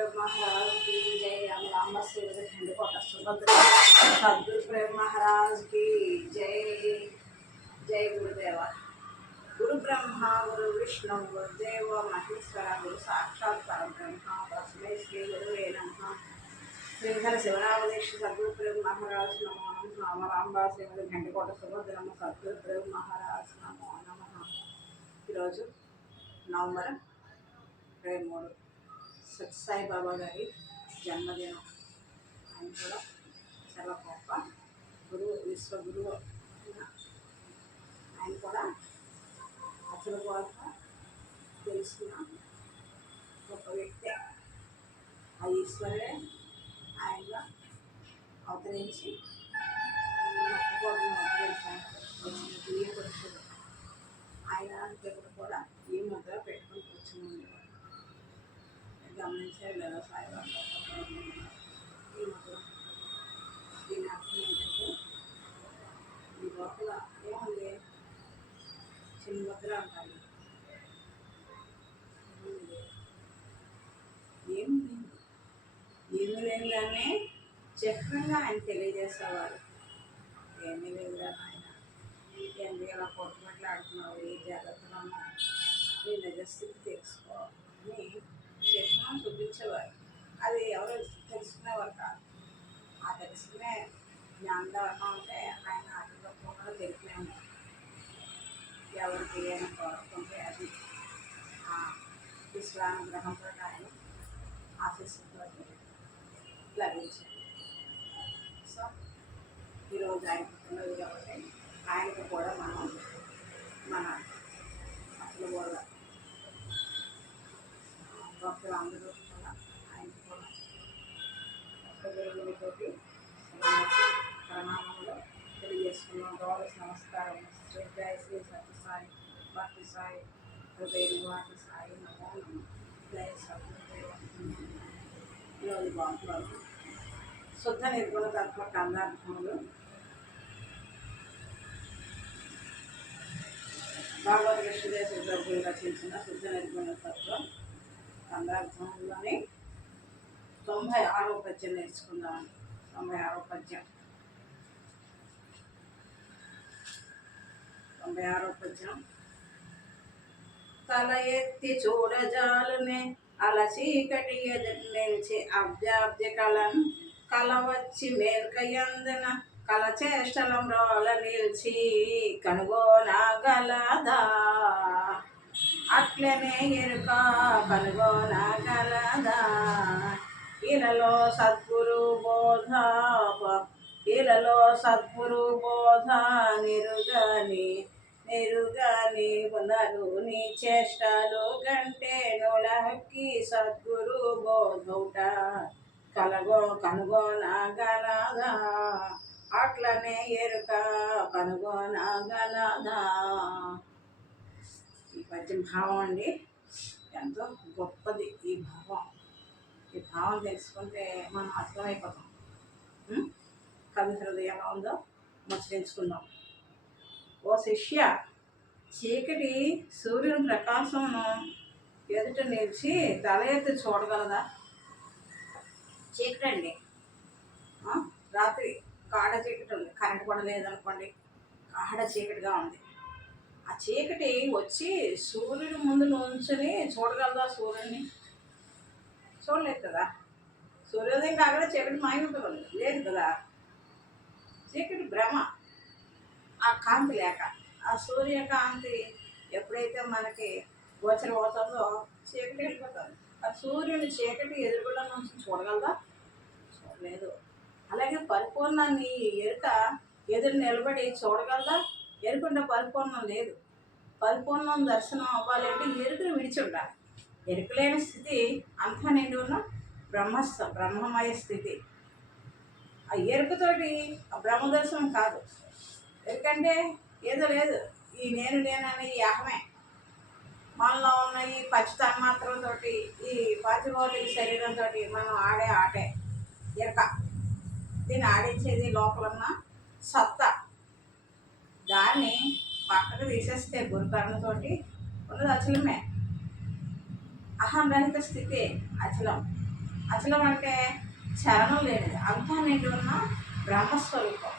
प्रेम महाराज की जय। राम राम से ठंड को सुभद्र सदगुरु प्रेम महाराज की जय। जय गुरुदेवा। गुरु ब्रह्मा गुरु विष्णु गुरुदेव महेश्वर गुरु साक्षात् परब्रह्म तस्मै श्री गुरुवे नमः। श्रीधर शिवरामदीक्ष सद्गुरु प्रेम महाराज नमो नमः। रामबा श्रीमति घंटकोట సుభద్రమ్మ సద్గురు ప్రేమ మహారాజ్ నమో నమః। ఈరోజు నవంబర్ 23 సత్యసాయి బాబా గారి జన్మదినం. ఆయన కూడా చాలా గొప్ప గురువు, విశ్వగురువు. ఆయన కూడా అసలు కూడా తెలుసుకున్న గొప్ప వ్యక్తి. ఆ ఈశ్వరుడే ఆయనగా అవతరించి వచ్చిన దివ్య పురుషుడు. ఆయన దగ్గర కూడా ఈ ముద్ర పెట్టుకుని కూర్చుని ఉండేవాడు. గమనించారు లేదా సాయిబాబా ఈ ముద్ర? దీని అర్థం ఏంటంటే ఈ లోపల ఏముంది? చిన్న ముద్ర అంటారు. ఏమి లేని దాన్ని చక్రంగా ఆయన తెలియజేసేవారు. ఏమీ లేదురా ఆయన, ఏంటి అలా కొట్టుబట్లాడుతున్నావు, ఏ జాగ్రత్తగా ఉన్నావు, నీ నిజస్థితి తెలుసుకో అని చక్రం చూపించేవారు. అది ఎవరు తెలుసుకునేవారు కాదు. ఆ తెలుసుకునే జ్ఞానం ఉంటే ఆయన అర్థం తెలిపినాము. ఎవరికి ఏమైనా కోరుకుంటే అది విశ్వానుగ్రహంతో ఆయన ఆశిస్తుతో లభించాయి. సో ఈరోజు ఆయన పుట్టినరోజు కాబట్టి ఆయనకు కూడా మనం మన అసలు కూడా భక్తులు అందరూ కూడా ఆయనకు కూడా గురువులతోటి ప్రణామంలో తెలియజేసుకున్నాం. గౌరవ నమస్కారం. శ్రీ జయ శ్రీ సత్యసాయి భక్తి సాయి హృదయ నివాస సాయి నమో నమః. జయ సత్యదేవ. ఈరోజు బాగుంటుంది. శుద్ధ నిర్గుణ తత్వ కందార్థములు భాగవత కృష్ణదేవ సిద్ధార్థులు రచించిన శుద్ధ నిర్గుణ తత్వం కందార్థంలోని 96వ పద్యం నేర్చుకుందాం. 96వ పద్యం. 96వ పద్యం. తల ఎత్తి చూడజాలునే అలచీకటి ఎదుర్నించి అబ్జాబ్జ కలను కలవచ్చి మేల్కయందున కలచేష్టలం రోల నిలిచి కనుగోనగలదా అట్లనే ఎరుక కనుగోనగలదా. ఇలలో సద్గురు బోధ నిరుగని పునరుని చేష్టలు గంటే నొలకి సద్గురు బోధౌట కనుగొనగలదా అట్లనే ఎరుక కనుగొనగలదా. ఈ పద్యం భావం అండి ఎంతో గొప్పది. ఈ భావం తెలుసుకుంటే మనం అర్థమైపోతాం. కవి హృదయం ఎలా ఉందో ముచ్చరించుకుందాం. ఓ శిష్య, చీకటి సూర్యుని ప్రకాశంను ఎదుట నిలిచి తల ఎత్తి చూడగలదా? చీకటి అండి, రాత్రి కాడ చీకటి ఉంది, కరెంట్ కూడా లేదనుకోండి, కాడ చీకటిగా ఉంది. ఆ చీకటి వచ్చి సూర్యుడి ముందు నుంచుని చూడగలదా? సూర్యుడిని చూడలేదు కదా. సూర్యోదయం కాకుండా చీకటి మాయమైపోతుంది లేదు కదా. చీకటి భ్రమ. ఆ కాంతి లేక, ఆ సూర్యకాంతి ఎప్పుడైతే మనకి గోచరం అవుతుందో చీకటి వెళ్ళిపోతుంది. ఆ సూర్యుని చీకటి ఎదురుగుండా నుంచి చూడగలదా? చూడలేదు. అలాగే పరిపూర్ణాన్ని ఎరుక ఎదురు నిలబడి చూడగలదా? ఎరుకుంటే పరిపూర్ణం లేదు. పరిపూర్ణం దర్శనం అవ్వాలంటే ఎరుకను విడిచి ఉండాలి. ఎరుకలేని స్థితి అంతా నిండి ఉన్న బ్రహ్మమయ స్థితి. ఆ ఎరుకతోటి ఆ బ్రహ్మదర్శనం కాదు. ఎందుకంటే ఏదో లేదు, ఈ నేనని ఈ అహమే మనలో ఉన్న ఈ పంచతన్మాత్రలతో, ఈ పాంచభౌతిక శరీరంతో మనం ఆడే ఆటే ఎరక. దీన్ని ఆడించేది లోపలన్న సత్తా. దాన్ని పక్కకు తీసేస్తే గురుకరణతోటి ఉన్నది అచలమే. అహం రహిత స్థితి అచలం. అచలం అంటే చలనం లేనిది, అంతా నిండి ఉన్న బ్రహ్మస్వరూపం.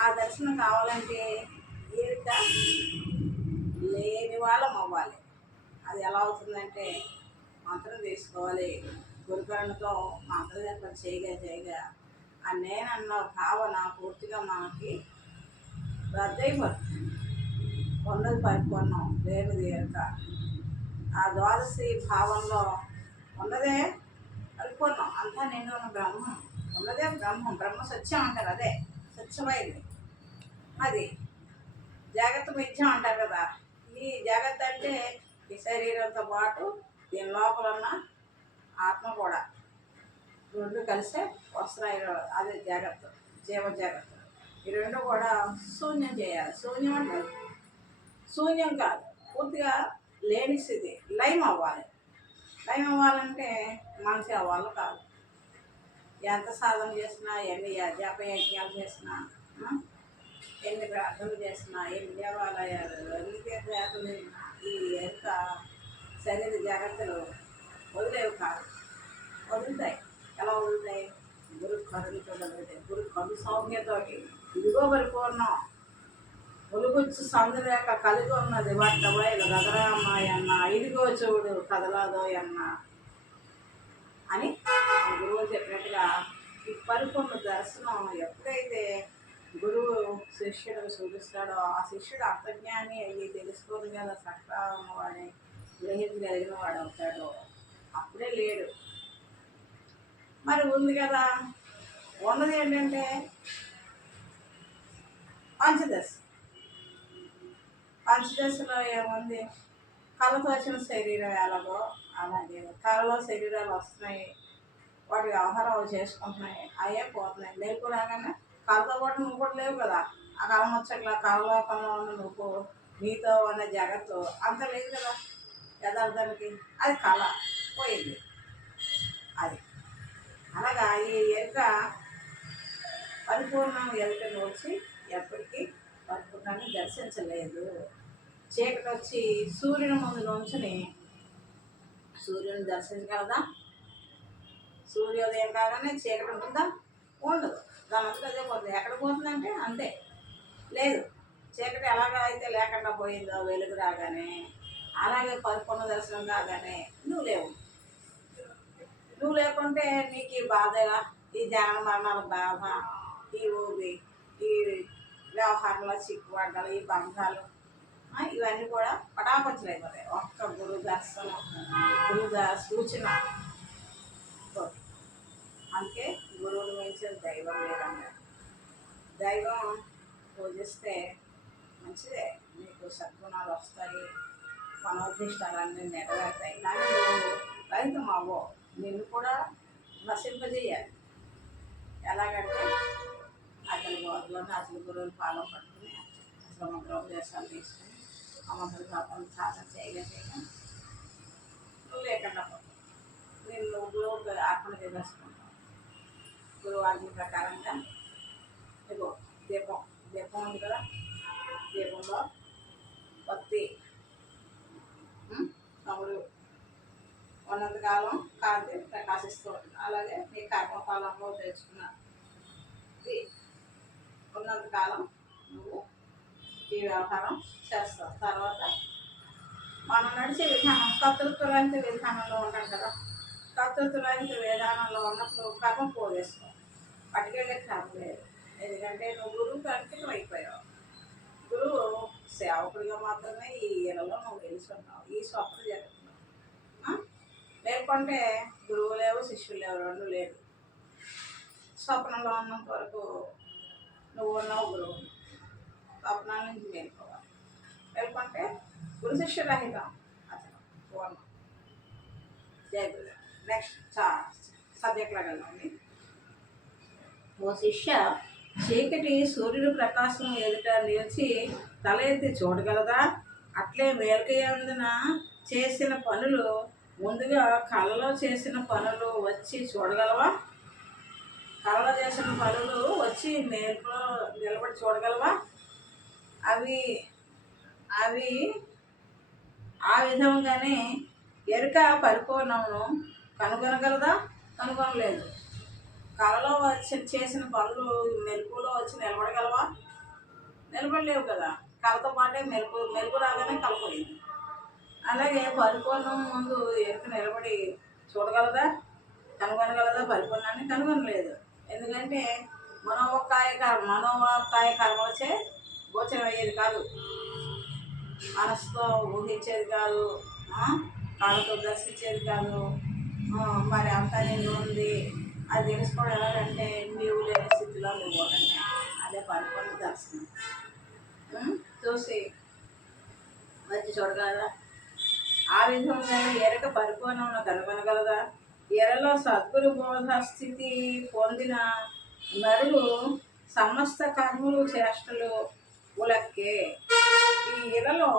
ఆ దర్శనం కావాలంటే తీరిక లేని వాళ్ళం అవ్వాలి. అది ఎలా అవుతుందంటే మంత్రం తీసుకోవాలి, గురుకరణతో మంత్రజపం చేయగా ఆ నేనన్న భావన పూర్తిగా మనకి రద్దయిపోతుంది. ఉన్నది పరిపూర్ణం, లేనిది ఎరుక. ఆ ద్వాదశి భావంలో ఉన్నదే పరిపూర్ణం, అంతా నిండు ఉన్న బ్రహ్మం. ఉన్నదే బ్రహ్మం, బ్రహ్మ సత్యం అంటారు, అదే స్వచ్ఛమైంది. అది జాగ్రత్త మిథ్యం అంటారు కదా. ఈ జాగ్రత్త అంటే ఈ శరీరంతో పాటు దీని లోపల ఉన్న ఆత్మ కూడా రెండు కలిసే వస్తున్నాయి. అదే జాగ్రత్త, జీవ జాగ్రత్త. ఈ రెండు కూడా శూన్యం చేయాలి. శూన్యం అంటే శూన్యం కాదు, పూర్తిగా లేని స్థితి, లయం అవ్వాలి. లయం అవ్వాలంటే మనిషి అవ్వాలి కాదు. ఎంత సాధన చేసినా, ఎన్ని జపయజ్ఞాలు చేసినా, ఎన్ని ప్రార్థనలు చేసినా, ఎన్ని దేవాలయాలు, ఎన్ని తీర్థయాత్రలు, ఈ ఎంత శరీర జాగ్రత్తలు వదిలేవు కాదు. వదులుతాయి. ఎలా వదులుతాయి? గురు కరుణతో వదులుతాయి. గురు కరు సౌమ్యతోటి ఇదిగో పరిపూర్ణం, ఒలుగుచ్చు సందులేక కలిగి ఉన్నది వట్టబయలు గదరామాయన్న, ఇదిగో చూడు కదలాదోయన్న అని గురువు చెప్పినట్టుగా ఈ పరిపూర్ణ దర్శనం ఎప్పుడైతే గురువు శిష్యుడు చూపిస్తాడో, ఆ శిష్యుడు అర్థజ్ఞాని అయ్యి తెలుసుకొని కదా సత్తా ఉన్నవాడే, గ్రహించగలిగిన వాడు అవుతాడో అప్పుడే లేడు. మరి ఉంది కదా, ఉన్నది ఏంటంటే పంచదశ. పంచదశలో ఏముంది? కళతో వచ్చిన శరీరం ఎలాగో అలాగే కళలో శరీరాలు వస్తున్నాయి, వాటి వ్యవహారాలు చేసుకుంటున్నాయి, అవే పోతున్నాయి. లేకు రాగానే కళతో పాటు నువ్వు కూడా లేవు కదా. ఆ కళ ముచ్చట్ల కళలోకంలో ఉన్న నువ్వు, నీతో ఉన్న జగత్తు అంత లేదు కదా యథార్థానికి. అది కళ పోయింది. అది అలాగా ఈ ఎరుక పరిపూర్ణం ఎదుటను వచ్చి ఎప్పటికీ పరిపూర్ణాన్ని దర్శించలేదు. చీకటి వచ్చి సూర్యుని ముందు నుంచుని సూర్యుని దర్శించగలదా? సూర్యోదయం కాగానే చీకటి ఉంటుందా? ఉండదు. దాని అంతా అదే పోతుంది. ఎక్కడ పోతుందంటే అంతే, లేదు. చీకటి ఎలాగ అయితే లేకుండా పోయిందో వెలుగు రాగానే, అలాగే పరిపూర్ణ దర్శనం కాగానే నువ్వు లేవు. నువ్వు లేకుంటే నీకు ఈ బాధ, ఈ జనన మరణాల బాధ, ఈ ఊబి, ఈ వ్యవహారంలో చిక్కుపడ్డాలు, ఈ బంధాలు, ఇవన్నీ కూడా పటాపంచలైపోతాయి ఒక్క గురు దర్శనం, గురు సూచన. అందుకే గురువుని మించిన దైవం లేదన్నారు. దైవం పూజిస్తే మంచిదే, నీకు సద్గుణాలు వస్తాయి, మనోభిష్టాలన్నీ నెరవేరుతాయి. కానీ నువ్వు రైతం అవ్వో, నిన్ను కూడా నశింపజేయాలి. ఎలాగంటే అతని గోడలోనే అసలు గురువులు పాలన పట్టుకుని అసలు మంత్రోపదేశాలు తీసుకుని ఆ మంత్ర పాపం సాధన చేయగా నువ్వు లేకుండా పోతావు. నేను గురువు అర్పణ చేసేసుకుంటావు. గురువు ఆజ్ఞ ప్రకారంగా ఇగో దీపం ఉంది కదా, దీపంలో భక్తి తమ్ముడు ఉన్నంతకాలం కాంతి ప్రకాశిస్తూ ఉంటుంది. అలాగే నీ కర్మకాలంలో తెచ్చుకున్నది ఉన్నంతకాలం నువ్వు ఈ వ్యవహారం చేస్తావు. తర్వాత మనం నడిచే విధానం కర్తృత్వరాహిత విధానంలో ఉంటాం కదా. కర్తృత్వరాహిత విధానంలో ఉన్నప్పుడు కర్మ పోగేస్తావు, పట్టుకెళ్ళే కర్మ లేదు. ఎందుకంటే నువ్వు గురువుకి అంకితం అయిపోయావు. గురువు సేవకుడిగా మాత్రమే ఈ ఇళ్ళలో నువ్వు తెలుసుకున్నావు, ఈ స్వప్న జరుగుతున్నావు. లేకుంటే గురువు లేవు, శిష్యులు లేవు, రెండు లేదు. స్వప్నంలో ఉన్నంత వరకు నువ్వు ఉన్నావు, గురువు. స్వప్నాల నుంచి మేలుకోవాలి. లేకుంటే గురు శిష్య రహితం అసలు పూర్ణం. జై గురు. నెక్స్ట్ సబ్జెక్ట్ లాగా ఉంది. ఓ శిష్య, చీకటి సూర్యుడు ప్రకాశం ఎదుట నిలిచి తల ఎత్తి చూడగలదా? అట్లే మేల్కయందున చేసిన పనులు ముందుగా కళలో చేసిన పనులు వచ్చి చూడగలవా? కళలో చేసిన పనులు వచ్చి మేలులో నిలబడి చూడగలవా? అవి అవి ఆ విధంగానే ఎరుక పరిపూర్ణమును కనుగొనగలదా? కనుగొనలేదు. కళలో వచ్చి చేసిన పనులు మెలకువలో వచ్చి నిలబడగలవా? నిలబడలేవు కదా. కళతో పాటే మెలకు రాగానే కలపోయింది. అలాగే పరిపూర్ణం ముందు ఎరుక నిలబడి చూడగలదా? కనుగొనగలదా? పరిపూర్ణాన్ని కనుగొనలేదు. ఎందుకంటే మనోవాకాయ కర్మలచే గోచరం అయ్యేది కాదు, మనసుతో ఊహించేది కాదు, కాళ్ళతో దర్శించేది కాదు. మరి అంతా నేను ఉంది అది తెలుసుకోవడం ఎలాగంటే నీవు లేని స్థితిలో నువ్వు ఒకటి. అదే పరిపూర్ణ దర్శనం. చూసి వచ్చి చూడగలదా? ఆ విధంగా ఎరక పరిపూర్ణమును కనుగొనగలదా? ఎరలో సద్గురు బోధ స్థితి పొందిన నరులు సమస్త కర్మలు చేష్టలు ఉలక్కే. ఈ ఇలలో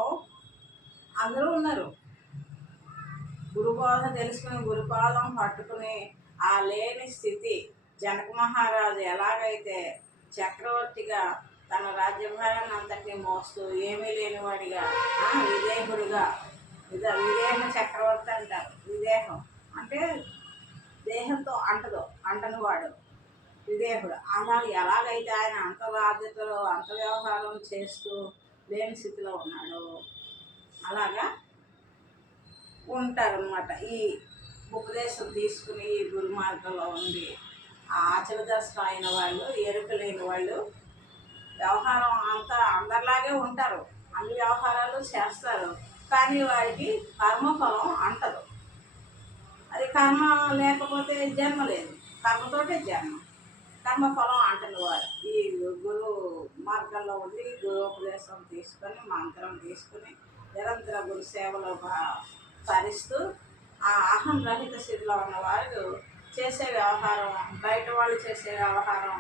అందరూ ఉన్నారు. గురుబోధ తెలుసుకుని గురుపాదం పట్టుకుని ఆ లేని స్థితి జనక మహారాజు ఎలాగైతే చక్రవర్తిగా తన రాజ్యభారాన్ని అంతటినీ మోస్తూ ఏమీ లేనివాడిగా విదేహుడిగా విదేహ చక్రవర్తి అంటారు. విదేహం అంటే దేహంతో అంటని వాడు విదేహుడు. అలా ఎలాగైతే ఆయన అంత బాధ్యతలో అంత వ్యవహారం చేస్తూ లేని స్థితిలో ఉన్నాడు అలాగా ఉంటారనమాట. ఈ ఉపదేశం తీసుకుని ఈ గురు మార్గంలో ఉండి ఆచరదర్శనం అయిన వాళ్ళు, ఎరుక లేని వాళ్ళు వ్యవహారం అంతా అందరిలాగే ఉంటారు, అన్ని వ్యవహారాలు చేస్తారు. కానీ వారికి కర్మఫలం అంటదు. అది కర్మ లేకపోతే జన్మ లేదు, కర్మతోటే జన్మ. కర్మఫలం అంటని వారు ఈ గురు మార్గంలో ఉండి గురుపదేశం తీసుకొని మంత్రం తీసుకుని నిరంతర గురు సేవలో తరిస్తూ ఆ అహం రహిత స్థితిలో ఉన్నవారు చేసే వ్యవహారం బయట వాళ్ళు చేసే వ్యవహారం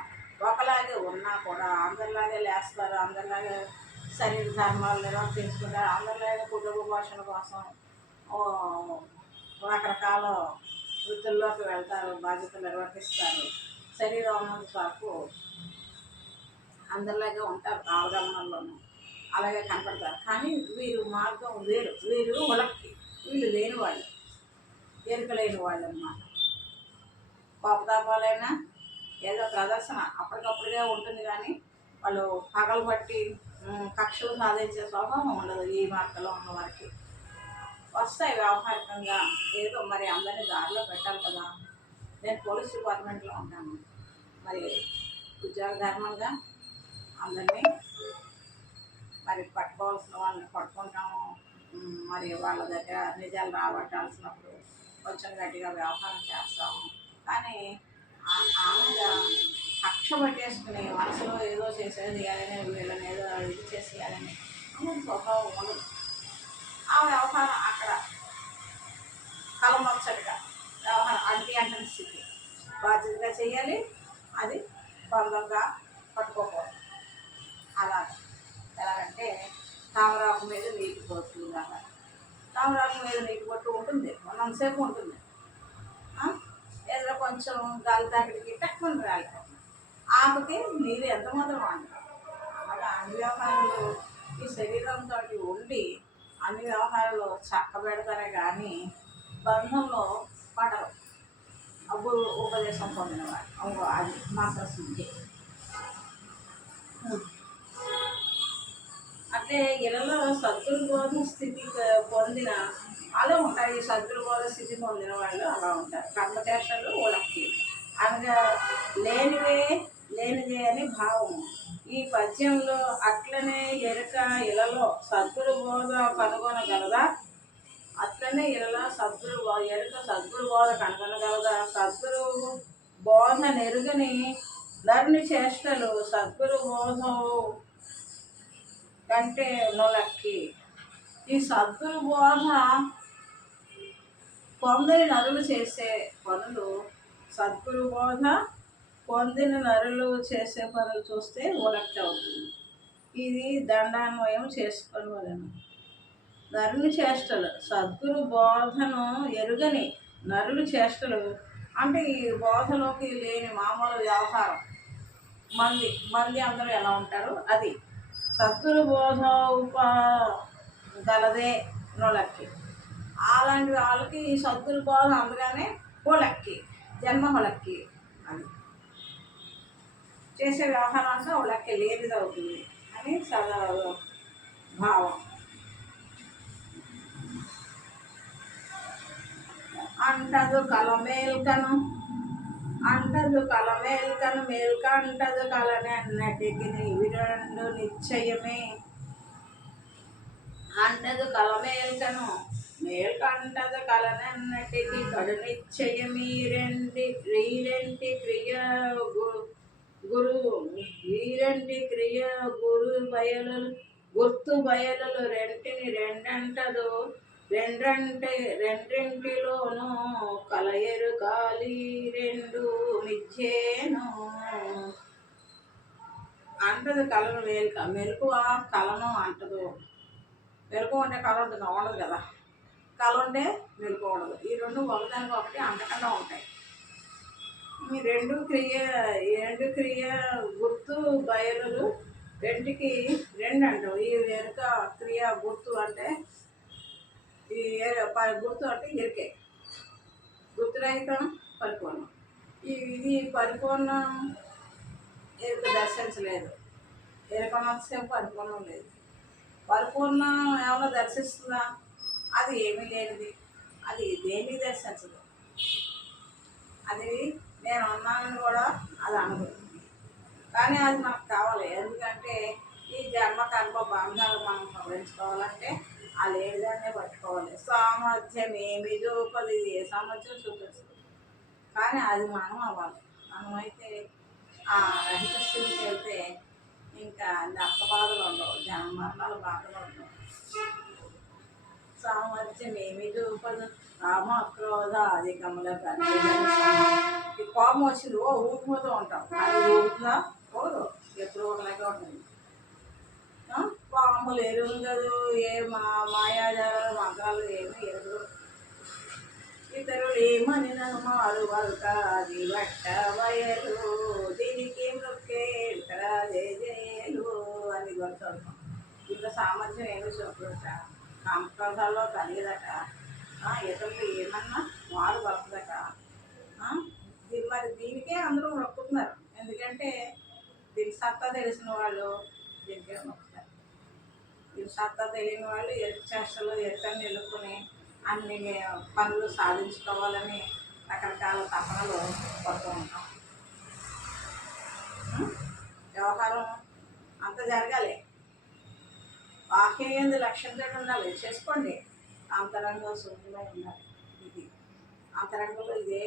ఒకలాగే ఉన్నా కూడా అందరిలాగే లేస్తారు, అందరిలాగే శరీర ధర్మాలు నిర్వర్తించుకుంటారు, అందరిలాగే కుటుంబ పోషణ కోసం రకరకాల వృత్తుల్లోకి వెళ్తారు, బాధ్యతలు నిర్వర్తిస్తారు. శరీరం ఉన్నంత వరకు అందరిలాగే ఉంటారు, అవగమనంలోనూ అలాగే కనపడతారు. కానీ వీరు మార్గం వేరు, వీరు ఉలక్కి, వీళ్ళు లేని వాళ్ళు, ఎరుక లేని వాళ్ళు అన్నమాట. కోపతాపాలైనా ఏదో ప్రదర్శన అప్పటికప్పుడుగా ఉంటుంది, కానీ వాళ్ళు పగలు బట్టి కక్షలు సాధించే స్వభావం ఉండదు. ఈ మార్గంలో ఉన్న వారికి వస్తాయి వ్యవహారికంగా, ఏదో మరి అందరినీ దారిలో పెట్టాలి కదా. నేను పోలీస్ డిపార్ట్మెంట్లో ఉంటాను, మరి ఉద్యోగ ధర్మంగా అందరినీ మరి పట్టుకోవాల్సిన వాళ్ళని పట్టుకుంటాము. మరి వాళ్ళ దగ్గర నిజాలు రాబట్టాల్సినప్పుడు కొంచెం గట్టిగా వ్యవహారం చేస్తాము. కానీ ఆమెగా కక్ష పట్టేసుకుని మనసులో ఏదో చేసేయాలని, వీళ్ళని ఏదో ఇది చేసేయాలని స్వభావం ఉండదు. ఆ వ్యవహారం అక్కడ కలమొచ్చడిగా వ్యవహారం అంటని స్థితి బాధ్యతగా చేయాలి, అది బంధంగా పట్టుకోకూడదు. అలాగా ఎలాగంటే తామరాకు మీద నీటి పొట్టు లాగా, తామరాకు మీద నీటి పొట్టు ఉంటుంది, ఉన్నంతసేపు ఉంటుంది. ఏదో కొంచెం గాలి తాకిడికి టక్కుని రాలిపోతుంది, ఆపకి నీరు ఎంత మాత్రం అంటారు. అలాగా అన్ని వ్యవహారాలు ఈ శరీరంతో ఉండి అన్ని వ్యవహారాలు చక్కబెడతారే కానీ బంధంలో పడరు. అప్పుడు ఉపదేశం పొందినవాడు అది మంత్రశుద్ధి. అంటే ఇళ్ళలో సద్గురు బోధ స్థితి పొందిన అలా ఉంటాయి. సద్గురు బోధ స్థితి పొందిన వాళ్ళు అలా ఉంటారు. కర్మచేష్టలు వాళ్ళకి అనగా లేనిదే అని భావం. ఈ పద్యంలో అట్లనే ఎరుక ఇళ్ళలో సద్గురు బోధ కనుగొనగలదా? అట్లనే ఇళ్ళలో ఎరుక సద్గురు బోధ కనుగొనగలదా? సద్గురు బోధ నెరుగని నరుని చేష్టలు సద్గురు బోధ కంటే నొలక్కి. ఈ సద్గురు బోధ పొందిన నరులు చేసే పనులు, సద్గురు బోధ పొందిన నరులు చేసే పనులు చూస్తే ఉలక్కి అవుతుంది. ఇది దండాన్వయం చేసుకొని వలను. నరుని చేష్టలు సద్గురు బోధను ఎరుగని నరులు చేష్టలు అంటే ఈ బోధలోకి లేని మామూలు వ్యవహారం. మంది అందరూ ఎలా ఉంటారు, అది సద్గురు బోధ గలదే నొలక్కి. అలాంటి వాళ్ళకి ఈ సద్గురు బోధ అందగానే ఓలక్కి జన్మ వాళ్ళకి అది చేసే వ్యవహారం అంతా వాళ్ళకి లేనిది అవుతుంది అని సదా భావం. అంటదు కల మేల్కను అంటదు కల మేల్కను మేల్క అంటదు కలని అన్నటికి ఇవి రెండు నిశ్చయమే. అంటదు కల మేల్కను మేల్క అంటదు కలని అన్నటికి కడు నిశ్చయమీ రెంటి క్రియ గురు వీరంటి క్రియ గురు బయలు గుర్తు బయలులు రెంటిని రెండంటదు రెండింటిలోనూ కలయరు కాలి రెండు మిథ్యేను. అంటదు కలను మెలకు కలను అంటదు. మెలకు ఉంటే కళ ఉంటుంది ఉండదు కదా, కళ ఉంటే మెలకు ఉండదు. ఈ రెండు ఒకదానికి ఒకటి అంతకన్నా ఉంటాయి. ఈ రెండు క్రియ గుర్తు బయలులు రెండుకి రెండు అంటావు. ఈ ఎరుక క్రియ గుర్తు అంటే ఈ గుర్తు అంటే ఎరికే, గుర్తురహితం పరిపూర్ణం. ఇది పరిపూర్ణం ఎరుక దర్శించలేదు, ఎరుకనంతసేపు పరిపూర్ణం లేదు. పరిపూర్ణం ఏమైనా దర్శిస్తుందా? అది ఏమీ లేనిది, అది దేన్ని దర్శించదు. అది నేను అన్నానని కూడా అది అనదు. కానీ అది మనకు కావాలి. ఎందుకంటే ఈ జన్మ కర్మ బంధాలు మనం సవరించుకోవాలంటే ఆ లేనిదాన్నే పట్టుకోవాలి. సామర్థ్యం ఏమి చూపది, ఏ సామర్థ్యం చూపిస్తుంది. కానీ అది మనం అవ్వాలి. మనమైతే ఆ రహిత స్థితికి వెళ్తే ఇంకా నక్క బాధలు ఉండవు, జన్మ మరణాలు బాధలు ఉండవు. సామర్థ్యం ఏమి చూపదు రామ క్రోధ అధికముల ఈ కోపం వచ్చింది ఊపిపోతూ ఉంటాం. అది ఊపుతుందా? పోదు, ఎప్పుడు ఒకలాగే ఉంటుంది. పాములు ఎరువులు కదా, ఏ మాయాజాలు మంత్రాలు ఏమి ఎరువు. ఇతరులు ఏమని మారు వల్క అది బట్ట వయలు దీనికి మృక్కే జయలు అని కొడుతుంటాం. ఇంకా సామర్థ్యం ఏమి చూపుదట, కామక్రోధాల్లో కలిగదట, ఇతరులు ఏమన్నా మారు వలుపుదట. మరి దీనికే అందరూ మొక్కుతున్నారు. ఎందుకంటే దీనికి సత్తా తెలిసిన వాళ్ళు దీనికే మొక్కుతారు. దీని సత్తా తెలియని వాళ్ళు చేష్టలు ఎరుకని నిలుపుకొని అన్ని పనులు సాధించుకోవాలని రకరకాల తపనలు పడుతూ ఉంటాం. వ్యవహారం అంత జరగాలి, బాహ్యందు లక్ష్యంతో ఉండాలి. చేసుకోండి, అంతరంగంలో శుద్ధిగా ఉండాలి. ఇది అంతరంగంలో ఇదే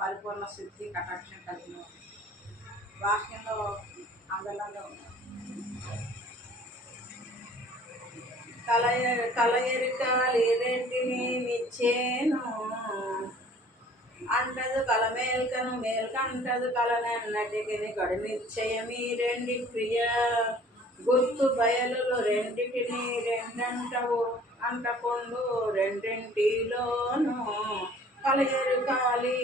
పరిపూర్ణ శుద్ధి కటాక్షం కలిగిన బాహ్యంలో అందంగా ఉండాలి. కలయరిక లేదేంటిని నిచ్చేను అంటదు కల మేల్కను మేల్క అంటదు కలనన్నటికి కడు నిశ్చయమీ రెండి క్రియ గుర్తు బయలులు రెండిటిని రెండంటవు అంటకుండు రెండింటిలోను కలయరు కాలి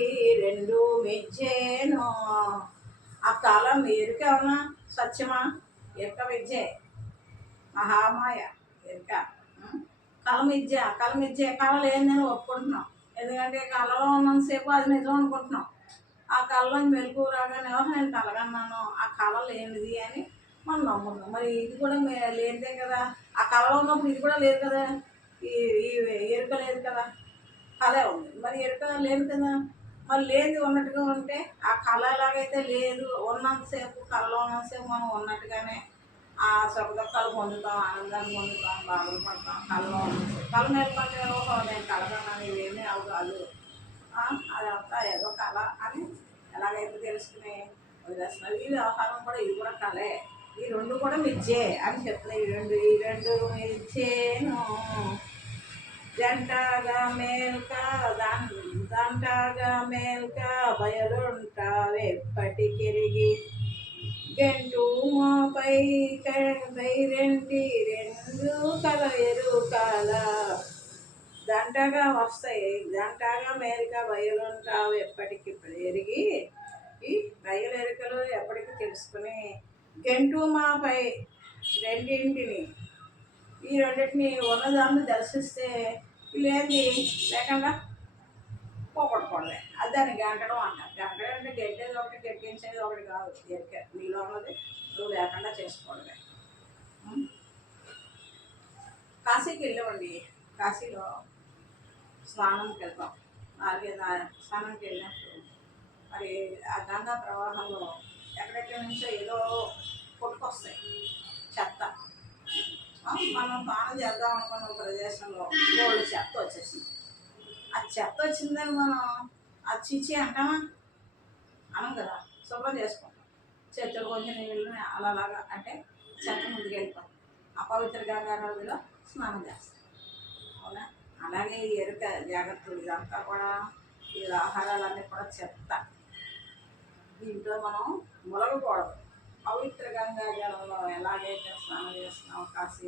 రెండు మిథ్యేను. ఆ కాలం ఎరుకేమన్నా సత్యమా? ఎరుక విద్యే, మహామాయ ఎరుక. కలమిద్య కళ లేదని ఒప్పుకుంటున్నాం. ఎందుకంటే కళలో ఉన్నంతసేపు అది నిజం అనుకుంటున్నాం. ఆ కళలో మెలకు రాగానే నేను కలగన్నాను, ఆ కళ లేనిది అని మనం నమ్ముతున్నాం. మరి ఇది కూడా లేనిదే కదా, ఆ కళలో ఉన్నప్పుడు ఇది కూడా లేదు కదా, ఈ ఎరుక లేదు కదా, కళే ఉంది. మరి ఎరుక లేదు కదా, మరి లేనిది ఉన్నట్టుగా ఉంటే ఆ కళ ఎలాగైతే లేదు, ఉన్నంతసేపు కళలో ఉన్నంతసేపు మనం ఉన్నట్టుగానే ఆ సుఖ దుఃఖాలు పొందుతాం, ఆనందాన్ని పొందుతాం, బాధలు పడతాం. కళలో కళ మేల్కొంటే నేను కలగన్నాను, ఇవేమీ అవి కాదు, అదంతా ఏదో కళ అని ఎలాగైతే తెలుసుకుని వదిలేస్తున్నారు. ఈ వ్యవహారం కూడా ఇది కూడా కళే, ఈ రెండు కూడా మిథ్యే అని చెప్తున్నాయి. ఈ రెండు మిథ్యేను. జంటగా మేల్క దంటగా మేల్క బయలుంటావెప్పటికిరిగి గంటు మాపై రెంటి రెండు కల ఎరుకల దంటగా వస్తాయి. దంటగా మేల్క బయలుంటావు ఎప్పటికి ఎరిగి ఈ బయలు ఎరుకలు ఎప్పటికీ తెలుసుకుని గంటు మాపై రెండింటిని ఈ రెండింటిని ఉన్నదాన్ని దర్శిస్తే లేని లేకుండా పోగొట్టుకోవడమే. అది దాన్ని గంటడం అంటారు. గంటడం అంటే గెట్టేది ఒకటి గెట్టించేది ఒకటి కాదు. ఎరిక నీలో ఉన్నది నువ్వు లేకుండా చేసుకోవడమే. కాశీకి వెళ్ళామండి. కాశీలో స్నానంకి వెళ్తాం. స్నానంకి వెళ్ళినప్పుడు మరి ఆ గంగా ప్రవాహంలో ఎక్కడెక్కడి నుంచో ఏదో కొట్టుకొస్తాయి చెత్త. మనం స్నానం చేద్దాం అనుకున్న ప్రదేశంలో బోల్డ్ చెత్త వచ్చేసింది. ఆ చెత్త వచ్చిందని మనం అది చిచి అంటామా? అనం కదా. శుభ్రం చేసుకుంటాం. చెత్తలు కొంచెం నీళ్ళని అలాగా అంటే చెత్త ముందుకు వెళ్ళిపోతాం. అపవిత్ర గంగా నదిలో స్నానం చేస్తాం. అవునా? అలాగే ఈ ఎరుక జాగ్రత్తలు ఇదంతా కూడా ఈ ఆహారాలన్నీ కూడా చెత్త. దీంట్లో మనం మొలగకూడదు. పవిత్ర గంగా జలంలో ఎలాగైతే స్నానం చేస్తున్నాం కాశీ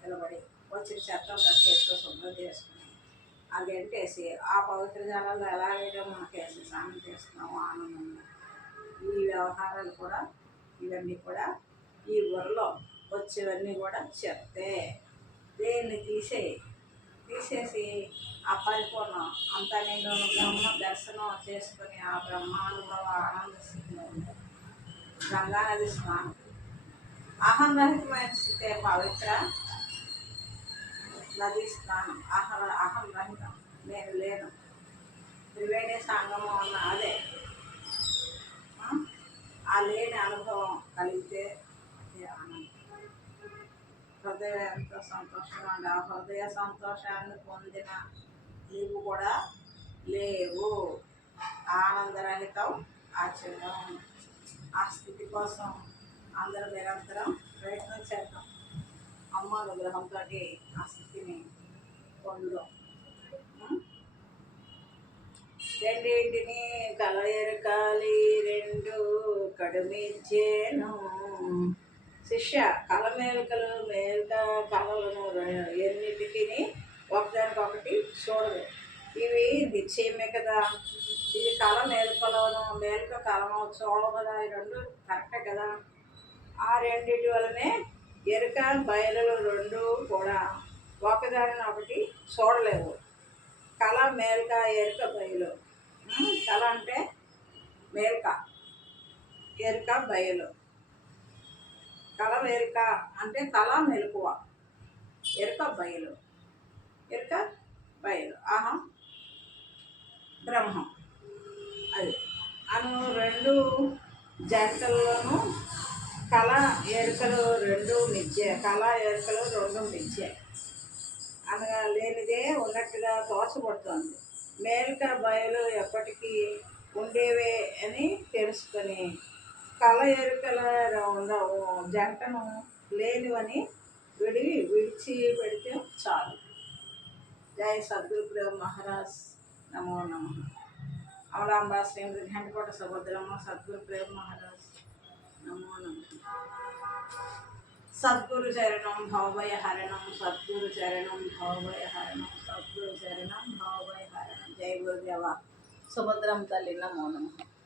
నిలబడి వచ్చిన చెత్త చేతితో శుభ్రం చేసుకుని ఆ గంటేసి ఆ పవిత్ర జలంలో ఎలాగైతే మనకేసి స్నానం చేస్తున్నామో ఆనందంగా ఈ వ్యవహారాలు కూడా ఇవన్నీ కూడా ఈ బుర్రలో వచ్చేవన్నీ కూడా చెప్తే దేన్ని తీసేసి ఆ పరిపూర్ణం అంతా నేను బ్రహ్మ దర్శనం చేసుకుని ఆ బ్రహ్మానుభవ ఆనంద స్థితిలో ఉంటాను. గంగా నది స్నానం అహంరహితమైన స్థితే పవిత్ర నది స్నానం. అహం రహితం, నేను లేను. త్రివేణి సంగమం అన్న అదే. ఆ లేని అనుభవం కలిగితే ఆనందం. హృదయం ఎంతో సంతోషంగా ఉండి ఆ హృదయ సంతోషాన్ని పొందిన నీవు కూడా లేవు. ఆనందరహితం ఆశ్చర్యం. ఆ స్థితి కోసం అందరూ నిరంతరం ప్రయత్నం చేద్దాం. అమ్మ అనుగ్రహంతో ఆ స్థితిని పొందుదాం. రెండింటిని కలయరకాలి రెండు కడుమిచ్చేను. శిష్య కళ కళలను ఎన్నిటికీ ఒకదానికొకటి చూడదు. ఇవి నిశ్చయమే కదా. ఇది కళ మేలుక కళను చూడవు కదా. ఈ రెండు కరెక్టే కదా. ఆ రెండింటి వలనే ఎరుక బయలు రెండు కూడా ఒకదానినొకటి చూడలేవు. కళ మేల్క ఎరుక బయలు. కళ అంటే మేల్క, ఎరుక బయలు. కళ మేల్క అంటే కళ మెలకువ, ఎరుక బయలు. ఎరుక బయలు అహం బ్రహ్మం. అది అను రెండు జంటల్లోనూ కళ ఎరుకలు రెండు మిథ్య. కళ ఎరుకలు రెండు మిథ్య అనగా లేనిదే ఉన్నట్టుగా తోచబడుతుంది. మేల్క బయలు ఎప్పటికీ ఉండేవే అని తెలుసుకొని కళ ఎరుకల జంటను లేనివని విడిచి పెడితే చాలు. జై సద్గురు మహారాజ్. నమో నమః. అమలాంబ శ్రీమతి ఘంటకోట సుభద్రమ్మ సద్గురు ప్రేమ మహారాజ్. నమో నమః. సద్గురు చరణం భవభయ హరణం. సద్గురు చరణం భవభయ హరణం. సద్గురు చరణం భవభయ హరణం. జై గురుదేవ. సుభద్రమ్మ తల్లి. నమో నమః.